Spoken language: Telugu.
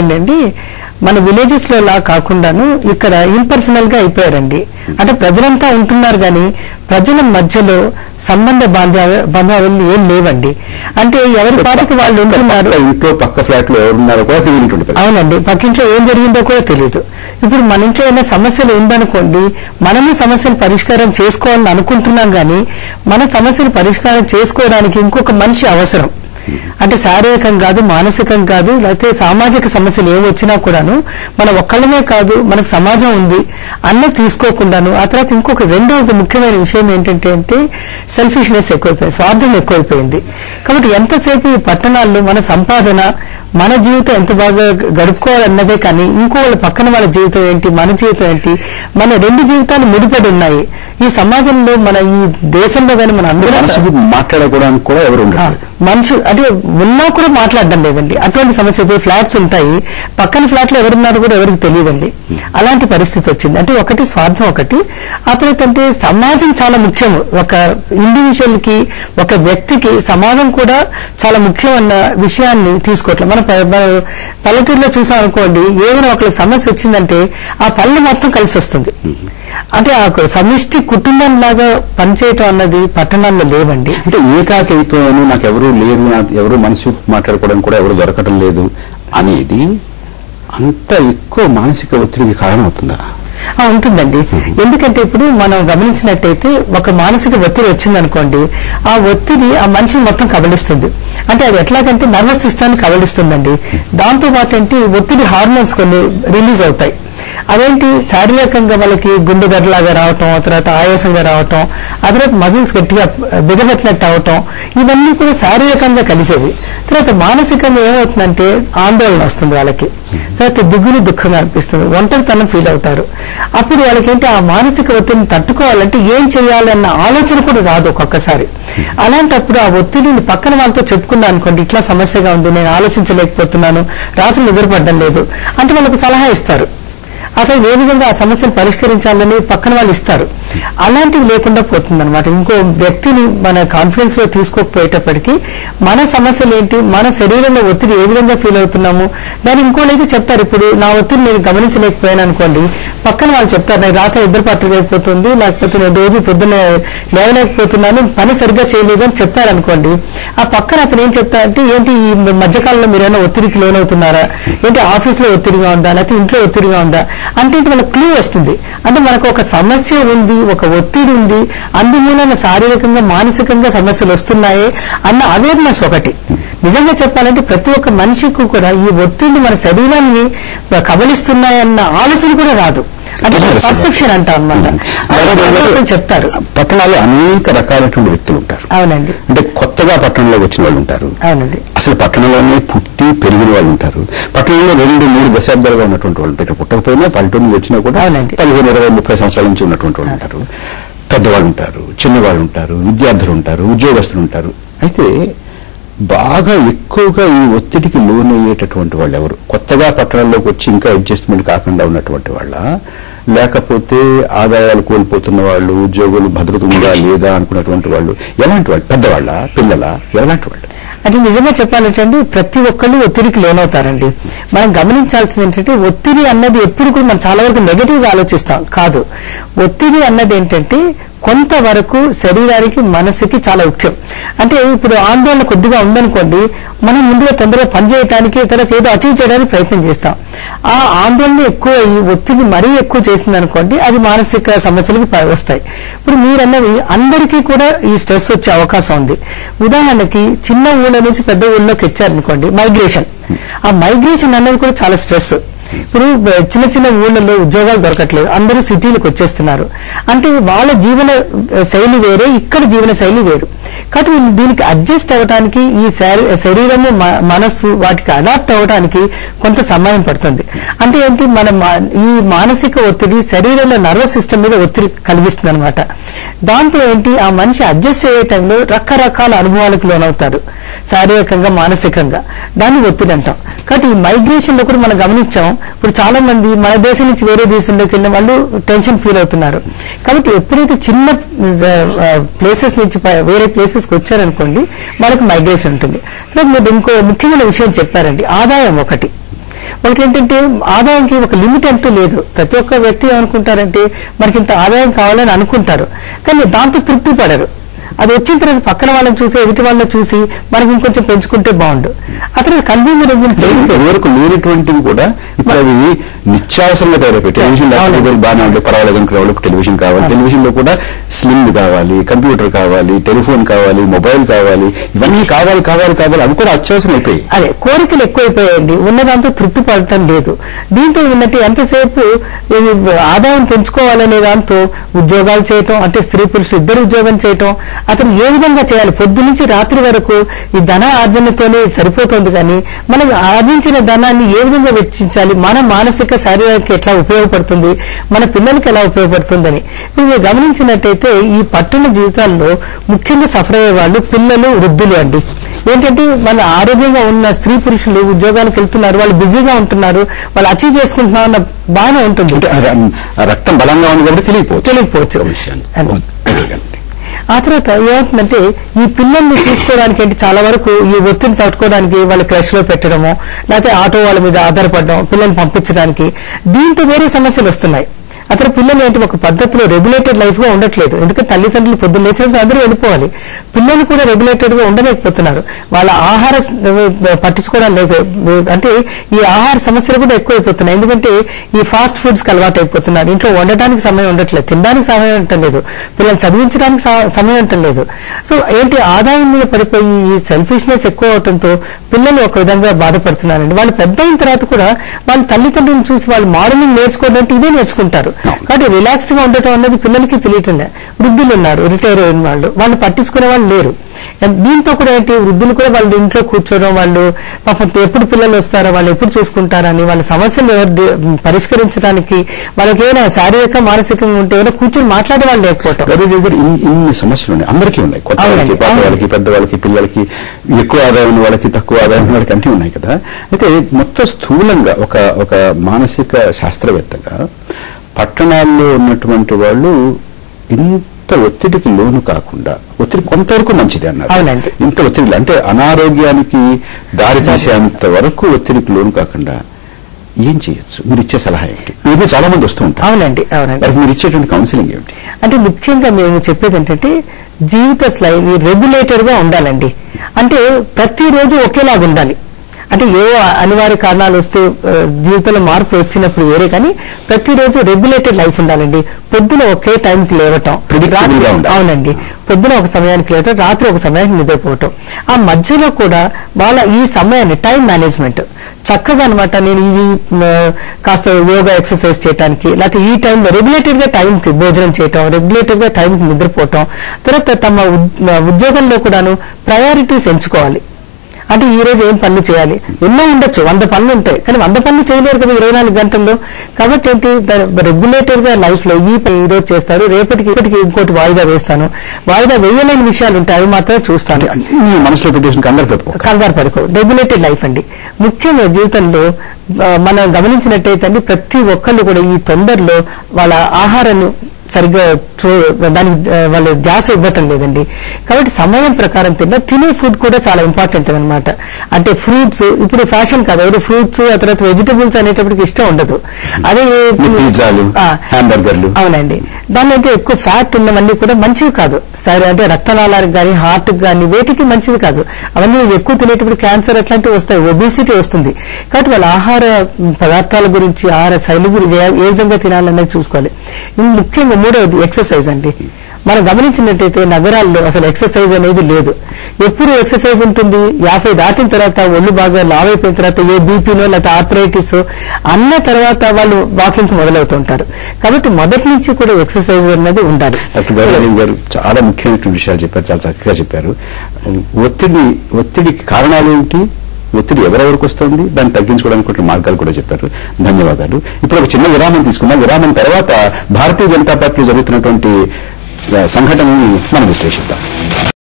అండి మన విలేజెస్ లో లా కాకుండాను ఇక్కడ ఇంపర్సనల్ గా అయిపోయారండి. అంటే ప్రజలంతా ఉంటున్నారు కానీ ప్రజల మధ్యలో సంబంధ బంధాలు ఏం లేవండి. అంటే ఎవరి పాటికి వాళ్ళు ఉంటున్నారు. ఇంట్లో పక్క ఫ్లాట్ లో ఎవరున్నారో కూడా తెలియదు. అవునండి, పక్కింట్లో ఏం జరిగిందో కూడా తెలియదు. ఇప్పుడు మన ఇంట్లో ఏమైనా సమస్యలు ఉందనుకోండి, మనమే సమస్యలు పరిష్కారం చేసుకోవాలని అనుకుంటున్నాం కానీ మన సమస్యలు పరిష్కారం చేసుకోవడానికి ఇంకొక మనిషి అవసరం. అంటే శారీరకం కాదు, మానసికం కాదు, లేకపోతే సామాజిక సమస్యలు ఏమి వచ్చినా కూడాను మన ఒక్కళ్ళమే కాదు, మనకు సమాజం ఉంది అన్న తీసుకోకుండాను. ఆ తర్వాత ఇంకొక రెండవది ముఖ్యమైన విషయం ఏంటంటే సెల్ఫిష్నెస్ ఎక్కువైపోయింది, స్వార్థం ఎక్కువైపోయింది. కాబట్టి ఎంతసేపు ఈ పట్టణాల్లో మన సంపాదన, మన జీవితం ఎంత బాగా గడుపుకోవాలన్నదే కానీ ఇంకో వాళ్ళ పక్కన వాళ్ళ జీవితం ఏంటి, మన జీవితం ఏంటి, మన రెండు జీవితాలు ముడిపడి ఉన్నాయి. ఈ సమాజంలో మన ఈ దేశంలో కానీ మన అందరూ మాట్లాడుకోవడానికి కూడా ఎవరు మనుషులు అంటే ఉన్నా కూడా మాట్లాడడం లేదండి. అటువంటి సమస్య. ఇప్పుడు ఫ్లాట్స్ ఉంటాయి, పక్కన ఫ్లాట్ లో ఎవరున్నారో కూడా ఎవరికి తెలియదండి. అలాంటి పరిస్థితి వచ్చింది. అంటే ఒకటి స్వార్థం, ఒకటి ఆ తర్వాత అంటే సమాజం చాలా ముఖ్యం. ఒక ఇండివిజువల్ కి, ఒక వ్యక్తికి సమాజం కూడా చాలా ముఖ్యం అన్న విషయాన్ని తీసుకోవట్లేదు. మన పల్లెటూరులో చూసాం అనుకోండి, ఏదైనా ఒక సమస్య వచ్చిందంటే ఆ పల్లె మొత్తం కలిసి వస్తుంది. అంటే ఆ సమిష్టి కుటుంబం లాగా పనిచేయటం అన్నది పట్టణాల్లో లేవండి. అంటే ఏకాకి అయిపోయాను, నాకు ఎవరు లేరు, నాకు ఎవరు మనసు మాట్లాడుకోవడం కూడా ఎవరు దొరకటం లేదు అనేది అంత ఎక్కువ మానసిక ఒత్తిడికి కారణం అవుతుందా? ఉంటుందండి. ఎందుకంటే ఇప్పుడు మనం గమనించినట్టయితే ఒక మానసిక ఒత్తిడి వచ్చిందనుకోండి, ఆ ఒత్తిడి ఆ మనిషిని మొత్తం కబలిస్తుంది. అంటే అది ఎట్లాగంటే నర్వస్ సిస్టాన్ని కబలిస్తుందండి. దాంతో పాటు అంటే ఒత్తిడి హార్మోన్స్ కొన్ని రిలీజ్ అవుతాయి. అదేంటి శారీరకంగా వాళ్ళకి గుండె దడలాగా రావటం, ఆ తర్వాత ఆయాసంగా రావటం, ఆ తర్వాత మజిల్స్ గట్టిగా బిగబెట్టినట్టు అవటం, ఇవన్నీ కూడా శారీరకంగా కలిసేవి. తర్వాత మానసికంగా ఏమవుతుందంటే ఆందోళన వస్తుంది వాళ్ళకి, తర్వాత దిగులు దుఃఖంగా అనిపిస్తుంది, ఒంటరితనం ఫీల్ అవుతారు. అప్పుడు వాళ్ళకి ఏంటి ఆ మానసిక ఒత్తిడిని తట్టుకోవాలంటే ఏం చేయాలన్న ఆలోచన కూడా రాదు ఒక్కొక్కసారి. అలాంటప్పుడు ఆ ఒత్తిడిని పక్కన వాళ్ళతో చెప్పుకున్నా అనుకోండి, ఇట్లా సమస్యగా ఉంది, నేను ఆలోచించలేకపోతున్నాను, రాత్రి నిద్రపడడం లేదు అంటే వాళ్ళకు సలహా ఇస్తారు. అతను ఏ విధంగా ఆ సమస్యను పరిష్కరించాలని పక్కన వాళ్ళు ఇస్తారు. అలాంటివి లేకుండా పోతుందన్నమాట. ఇంకో వ్యక్తిని మన కాన్ఫిడెన్స్ లో తీసుకోకపోయేటప్పటికీ మన సమస్యలు ఏంటి, మన శరీరంలో ఒత్తిడి ఏ విధంగా ఫీల్ అవుతున్నాము దాని ఇంకోళ్ళైతే చెప్తారు. ఇప్పుడు నా ఒత్తిడి నేను గమనించలేకపోయాను అనుకోండి, పక్కన వాళ్ళు చెప్తారు నాకు రాత్రి నిద్ర పట్టలేకపోతుంది, లేకపోతే నేను రోజు పొద్దున్న లేవలేకపోతున్నాను, పని సరిగ్గా చేయలేదు అని చెప్పారనుకోండి. ఆ పక్కన అతను ఏం చెప్తారంటే, ఏంటి ఈ మధ్యకాలంలో మీరైనా ఒత్తిడికి లోనవుతున్నారా, ఏంటి ఆఫీసులో ఒత్తిడిగా ఉందా, లేకపోతే ఇంట్లో ఒత్తిడిగా ఉందా అంటే వాళ్ళకి క్లూ వస్తుంది. అంటే మనకు ఒక సమస్య ఉంది, ఒక ఒత్తిడి ఉంది, అందుమూలన శారీరకంగా మానసికంగా సమస్యలు వస్తున్నాయి అన్న అవేర్నెస్ ఒకటి. నిజంగా చెప్పాలంటే ప్రతి ఒక్క మనిషికి కూడా ఈ ఒత్తిడి మన శరీరాన్ని కబలిస్తున్నాయన్న ఆలోచన కూడా రాదు. అంటే పర్సెప్షన్ అంటాం అన్నమాట. చెప్తారు పట్టణాల్లో అనేక రకాలైనటువంటి వ్యక్తులు ఉంటారు. అవునండి. అంటే కొత్తగా పట్టణంలోకి వచ్చిన వాళ్ళు ఉంటారు. అవునండి. అసలు పట్టణంలోనే పుట్టి పెరిగిన వాళ్ళు ఉంటారు. పట్టణంలో 2-3 దశాబ్దాలుగా ఉన్నటువంటి వాళ్ళు, ఇక్కడ పుట్టకపోయినా పల్లెటూరు వచ్చినా కూడా 15-20-30 సంవత్సరాల నుంచి ఉన్నటువంటి వాళ్ళు ఉంటారు. పెద్దవాళ్ళు ఉంటారు, చిన్నవాళ్ళు ఉంటారు, విద్యార్థులు ఉంటారు, ఉద్యోగస్తులు ఉంటారు. అయితే బాగా ఎక్కువగా ఈ ఒత్తిడికి లోనయ్యేటటువంటి వాళ్ళు ఎవరు? కొత్తగా పట్టణంలోకి వచ్చి ఇంకా అడ్జస్ట్మెంట్ కాకుండా ఉన్నటువంటి వాళ్ళ, లేకపోతే ఆదాయాలు కోల్పోతున్న వాళ్ళు, ఉద్యోగులు భద్రత ఉందా లేదా అనుకున్నటువంటి వాళ్ళు, ఎలాంటి వాళ్ళు? పెద్దవాళ్ళ, పిల్లల, ఎలాంటి వాళ్ళు? అంటే నిజంగా చెప్పాలంటే ప్రతి ఒక్కళ్ళు ఒత్తిడికి లోనవుతారండి. మనం గమనించాల్సింది ఏంటంటే ఒత్తిడి అన్నది ఎప్పుడు కూడా మనం చాలా వరకు నెగటివ్ గా ఆలోచిస్తాం కాదు. ఒత్తిడి అన్నది ఏంటంటే కొంతవరకు శరీరానికి మనసుకి చాలా ముఖ్యం. అంటే ఇప్పుడు ఆందోళన కొద్దిగా ఉందనుకోండి, మనం ముందుగా తొందరగా పనిచేయడానికి, తర్వాత ఏదో అచీవ్ చేయడానికి ప్రయత్నం చేస్తాం. ఆ ఆందోళన ఎక్కువ ఈ ఒత్తిడి మరీ ఎక్కువ చేసింది అనుకోండి, అది మానసిక సమస్యలకి వస్తాయి. ఇప్పుడు మీరన్నవి అందరికీ కూడా ఈ స్ట్రెస్ వచ్చే అవకాశం ఉంది. ఉదాహరణకి చిన్న ఊళ్ళ నుంచి పెద్ద ఊళ్ళలోకి వచ్చారనుకోండి, మైగ్రేషన్. ఆ మైగ్రేషన్ అనేది కూడా చాలా స్ట్రెస్. ఇప్పుడు చిన్న చిన్న ఊళ్ళలో ఉద్యోగాలు దొరకట్లేదు, అందరూ సిటీలకు వచ్చేస్తున్నారు. అంటే వాళ్ళ జీవన శైలి వేరే, ఇక్కడ జీవన శైలి వేరు. కాబట్టి దీనికి అడ్జస్ట్ అవ్వడానికి ఈ శరీరము, మనస్సు వాటికి అడాప్ట్ అవ్వడానికి కొంత సమయం పడుతుంది. అంటే ఏంటి, మన ఈ మానసిక ఒత్తిడి శరీరంలో నర్వస్ సిస్టమ్ మీద ఒత్తిడి కలిగిస్తుంది అనమాట. దాంతో ఏంటి, ఆ మనిషి అడ్జస్ట్ అయ్యే టైంలో రకరకాల అనుభవాలకు లోనవుతారు, శారీరకంగా మానసికంగా. దాన్ని ఒత్తిడి అంటాం. కాబట్టి ఈ మైగ్రేషన్ లో కూడా మనం గమనించాం. ఇప్పుడు చాలా మంది మన దేశం నుంచి వేరే దేశంలోకి వెళ్ళిన వాళ్ళు టెన్షన్ ఫీల్ అవుతున్నారు. కాబట్టి ఎప్పుడైతే చిన్న ప్లేసెస్ నుంచి వేరే ప్లేసెస్కి వచ్చారనుకోండి, వాళ్ళకి మైగ్రేషన్ ఉంటుంది. తర్వాత మీరు ఇంకో ముఖ్యమైన విషయం చెప్పారండి, ఆదాయం ఒకటి. ఒకటి ఏంటంటే ఆదాయానికి ఒక లిమిట్ అంటూ లేదు. ప్రతి ఒక్క వ్యక్తి ఏమనుకుంటారంటే మనకి ఇంత ఆదాయం కావాలని అనుకుంటారు, కానీ దాంతో తృప్తి పడరు. అది వచ్చిన తర్వాత పక్కన వాళ్ళని చూసి ఎదుటి వాళ్ళని చూసి మనకి ఇంకొంచెం పెంచుకుంటే బాగుండు. అతను కన్స్యూమరిజం వరకు లేనటువంటివి కూడా ఇప్పుడు అవి నిత్యావసరంగా తయారైపోయి టెలివిజన్ బాగానే ఉంటే పర్వాలేదు అనుకునే వాళ్ళు టెలివిజన్ కావాలి, టెలివిజన్ లో కూడా స్లిమ్ కావాలి, కంప్యూటర్ కావాలి, టెలిఫోన్ కావాలి, మొబైల్ కావాలి, ఇవన్నీ కావాలి కావాలి కావాలి అవి కూడా అత్యవసరం అయిపోయాయి. అదే కోరికలు ఎక్కువైపోయాయండి, ఉన్నదాంతో తృప్తి పడటం లేదు. దీంతో ఉన్నట్టు ఎంతసేపు ఆదాయం పెంచుకోవాలనే దాంతో ఉద్యోగాలు చేయటం, అంటే స్త్రీ పురుషులు ఇద్దరు ఉద్యోగం చేయటం, అతను ఏ విధంగా చేయాలి పొద్దు నుంచి రాత్రి వరకు ఈ ధన ఆర్జనతోనే సరిపోతుంది. కానీ మనం ఆర్జించిన ధనాన్ని ఏ విధంగా వెచ్చించాలి, మన మానసిక శారీరక ఎట్లా ఉపయోగపడుతుంది, మన పిల్లలకి ఎలా ఉపయోగపడుతుందని ఇప్పుడు మీరు గమనించినట్టయితే ఈ పట్టణ జీవితాల్లో ముఖ్యంగా సఫర్ అయ్యే వాళ్ళు పిల్లలు, వృద్ధులు అండి. ఏంటంటే మన ఆరోగ్యంగా ఉన్న స్త్రీ పురుషులు ఉద్యోగాలకు వెళ్తున్నారు, వాళ్ళు బిజీగా ఉంటున్నారు, వాళ్ళు అచీవ్ చేసుకుంటున్నారు అన్న బాగానే ఉంటుంది. రక్తం బలంగా ఉంది కాబట్టి తెలియకపోవచ్చు. ఆ తర్వాత ఏమవుతుందంటే ఈ పిల్లల్ని చూసుకోవడానికి అంటే చాలా వరకు ఈ ఒత్తిడిని తట్టుకోవడానికి వాళ్ళ క్రష్ లో పెట్టడము, లేకపోతే ఆటో వాళ్ళ మీద ఆధారపడడం, పిల్లల్ని పంపించడానికి, దీంతో వేరే సమస్యలు వస్తున్నాయి. అతను పిల్లలు ఏంటి ఒక పద్ధతిలో రెగ్యులేటెడ్ లైఫ్ గా ఉండట్లేదు. ఎందుకంటే తల్లిదండ్రులు పొద్దున్న లేచిన అందరూ వెళ్ళిపోవాలి, పిల్లలు కూడా రెగ్యులేటెడ్ గా ఉండలేకపోతున్నారు. వాళ్ళ ఆహార పట్టించుకోవడం లేదు, అంటే ఈ ఆహార సమస్యలు కూడా ఎక్కువైపోతున్నాయి. ఎందుకంటే ఈ ఫాస్ట్ ఫుడ్స్ కి అలవాటు అయిపోతున్నారు, ఇంట్లో వండటానికి సమయం ఉండట్లేదు, తినడానికి సమయం ఉండటం లేదు, పిల్లలు చదివించడానికి సమయం ఉండటం లేదు. సో ఏంటి ఆదాయం మీద పడిపోయి ఈ సెల్ఫిష్నెస్ ఎక్కువ అవడంతో పిల్లలు ఒక విధంగా బాధపడుతున్నారండి. వాళ్ళు పెద్ద అయిన తర్వాత కూడా వాళ్ళ తల్లిదండ్రులను చూసి వాళ్ళు మోడలింగ్ నేర్చుకోవడం అంటే ఇదే నేర్చుకుంటారు. కాబట్టి రిలాక్స్డ్ గా ఉండటం అనేది పిల్లలకి తెలియటం. వృద్ధులు ఉన్నారు, రిటైర్ అయిన వాళ్ళు పట్టించుకునే వాళ్ళు లేరు. దీంతో కూడా ఏంటి వృద్ధులు కూడా వాళ్ళు ఇంట్లో కూర్చోవడం, వాళ్ళు పాపం ఎప్పుడు పిల్లలు వస్తారో, వాళ్ళు ఎప్పుడు చూసుకుంటారని, వాళ్ళ సమస్యలు పరిష్కరించడానికి వాళ్ళకి ఏమైనా శారీరక మానసికంగా ఉంటే ఏమైనా కూర్చొని మాట్లాడే వాళ్ళు లేకపోవటం. ఇన్ని సమస్యలు ఉన్నాయి, అందరికీ ఉన్నాయి, కొత్త వాళ్ళకి, పాత వాళ్ళకి, పెద్దవాళ్ళకి, పిల్లలకి, ఎక్కువ ఆదాయం వాళ్ళకి, తక్కువ ఆదాయం వాళ్ళకి అన్నీ ఉన్నాయి కదా. అయితే మొత్తం స్థూలంగా ఒక మానసిక శాస్త్రవేత్తగా పట్టణాల్లో ఉన్నటువంటి వాళ్ళు ఇంత ఒత్తిడికి లోను కాకుండా, ఒత్తిడి కొంతవరకు మంచిది అన్నారు, ఇంత ఒత్తిడి అంటే అనారోగ్యానికి దారి తీసేంత వరకు ఒత్తిడికి లోను కాకుండా ఏం చేయొచ్చు? మీరు ఇచ్చే సలహా ఏమిటి? మీరు చాలా మంది వస్తూ ఉంటారు. అవునండి. మీరు ఇచ్చేటువంటి కౌన్సిలింగ్ ఏమిటి? అంటే ముఖ్యంగా మేము చెప్పేది ఏంటంటే జీవిత శైలి రెగ్యులేటర్ గా ఉండాలండి. అంటే ప్రతిరోజు ఒకేలాగా ఉండాలి. అంటే ఏవో అనివార్య కారణాలు వస్తే జీవితంలో మార్పు వచ్చినప్పుడు వేరే, కానీ ప్రతిరోజు రెగ్యులేటెడ్ లైఫ్ ఉండాలండి. పొద్దున ఒకే టైంకి లేవటం, అవునండి, పొద్దున ఒక సమయానికి లేవటం, రాత్రి ఒక సమయానికి నిద్రపోవటం. ఆ మధ్యలో కూడా వాళ్ళ ఈ సమయాన్ని టైం మేనేజ్మెంట్ చక్కగా అనమాట. నేను ఇది కాస్త యోగా ఎక్సర్సైజ్ చేయడానికి, లేకపోతే ఈ టైంలో రెగ్యులేటెడ్ గా టైంకి భోజనం చేయటం, రెగ్యులేటెడ్ గా టైంకి నిద్రపోవటం. తర్వాత తమ ఉద్యోగంలో కూడాను ప్రయారిటీస్ ఎంచుకోవాలి. అంటే ఈ రోజు ఏం పనులు చేయాలి, ఎన్నో ఉండొచ్చు, 100 పనులు ఉంటాయి, కానీ 100 పనులు చేయలేరు కదా 24 గంటల్లో. కాబట్టి ఏంటి రెగ్యులేటెడ్ గా లైఫ్ లో ఈ రోజు చేస్తారు, రేపటికి ఇంకోటి వాయిదా వేస్తాను, వాయిదా వేయలేని విషయాలు ఉంటాయి, అవి మాత్రం చూస్తాను. మనసులో కంగారు పడుకో. రెగ్యులేటెడ్ లైఫ్ అండి. ముఖ్యంగా జీవితంలో మనం గమనించినట్టయితే ప్రతి ఒక్కళ్ళు కూడా ఈ తొందరలో వాళ్ళ ఆహారాన్ని సరిగ్గా దానికి వాళ్ళు ధ్యాస ఇవ్వటం లేదండి. కాబట్టి సమయం ప్రకారం తినే ఫుడ్ కూడా చాలా ఇంపార్టెంట్ అనమాట. అంటే ఫ్రూట్స్ ఇప్పుడు ఫ్యాషన్ కాదు, ఎవరు ఫ్రూట్స్ ఆ తర్వాత వెజిటబుల్స్ అనేటప్పటికి ఇష్టం ఉండదు. అదే అవునండి, దానిలో ఎక్కువ ఫ్యాట్ ఉన్నవన్నీ కూడా మంచివి కాదు. సరే అంటే రక్తనాళానికి కానీ హార్ట్ కానీ వేటికి మంచిది కాదు. అవన్నీ ఎక్కువ తినేటప్పుడు క్యాన్సర్ అట్లాంటివి వస్తాయి, ఒబిసిటీ వస్తుంది. కాబట్టి వాళ్ళ ఆహార పదార్థాల గురించి, ఆహార శైలి గురించి ఏ విధంగా తినాలనేది చూసుకోవాలి. ముఖ్యంగా మూడవది ఎక్సర్సైజ్ అండి. మనం గమనించినట్టయితే నగరాల్లో అసలు ఎక్సర్సైజ్ అనేది లేదు. ఎప్పుడు ఎక్సర్సైజ్ ఉంటుంది 50 దాటిన తర్వాత, ఒళ్ళు బాగా లావ్ అయిపోయిన తర్వాత, ఏ బీపీనో లేకపోతే ఆర్థరైటిస్ అన్న తర్వాత వాళ్ళు వాకింగ్ మొదలవుతుంటారు. కాబట్టి మొదటి నుంచి కూడా ఎక్సర్సైజ్ అనేది ఉండాలి. డాక్టర్ గారు చాలా ముఖ్యమైన విషయాలు చెప్పారు, చాలా చక్కగా చెప్పారు. ఒత్తిడికి కారణాలు ఏమిటి, ఒత్తిడి ఎవరెవరికి వస్తుంది, దాన్ని తగ్గించుకోవడానికి మార్గాలు కూడా చెప్పారు. ధన్యవాదాలు. ఇప్పుడు ఒక చిన్న విరామం తీసుకుందాం. విరామం తర్వాత భారతీయ జనతా పార్టీలో జరుగుతున్నటువంటి సంఘటనని మనం విశ్లేషిద్దాం.